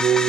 thank you